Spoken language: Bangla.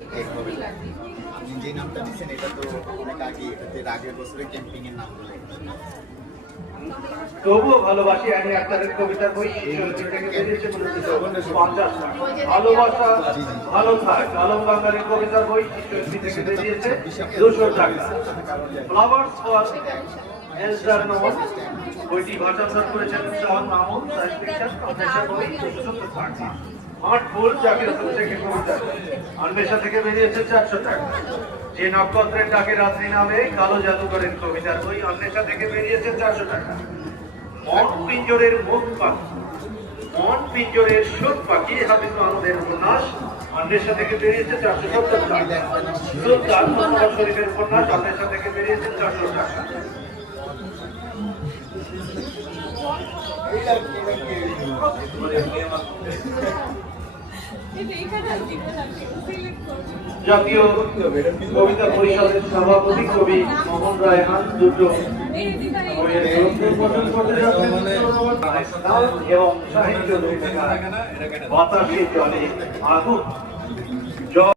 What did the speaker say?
আপনি যে নামটা দিচ্ছেন এটা তো অনেক আগে, এর আগের বছরে ক্যাম্পিং এর নাম বলে। তবুও ভালোবাসি আমি আপনাদের কবিতার বই ভালোবাসা ভালো থাক আলম বাঙালির কবিতার বই শিশুশ্রী থেকে বেরিয়েছে 200 টাকা। ফ্লাওয়ার্স ফর এলজার নোমান বইটি ভাষান্তর করেছেন শাহন মাহমুদ, সায়েন্স ফিকশন অন্বেষা বই 270 টাকা। মাঠ ফুল জাকির হোসেন শেখের কবিতা অন্বেষা থেকে বেরিয়েছে 400 টাকা। যে নক্ষত্রের ডাকে রাত্রি নামে কালো জাদুকরের কবিতার বই অন্বেষা থেকে বেরিয়েছে 400 টাকা। মন পিঞ্জরের মুখ পাখি মন পিঞ্জরের সুখ পাখি হাফিজ মাহমুদের উপন্যাস অন্বেষা থেকে বেরিয়েছে 470 টাকা। সুলতান মোহাম্মদ শরীফের উপন্যাস অন্বেষা থেকে বেরিয়েছে 400 টাকা। জাতীয় কবিতা পরিষদের সভাপতি কবি মোহন রায়হান দুটো এবং সাহিত্য বাতাসে জলে আগুন।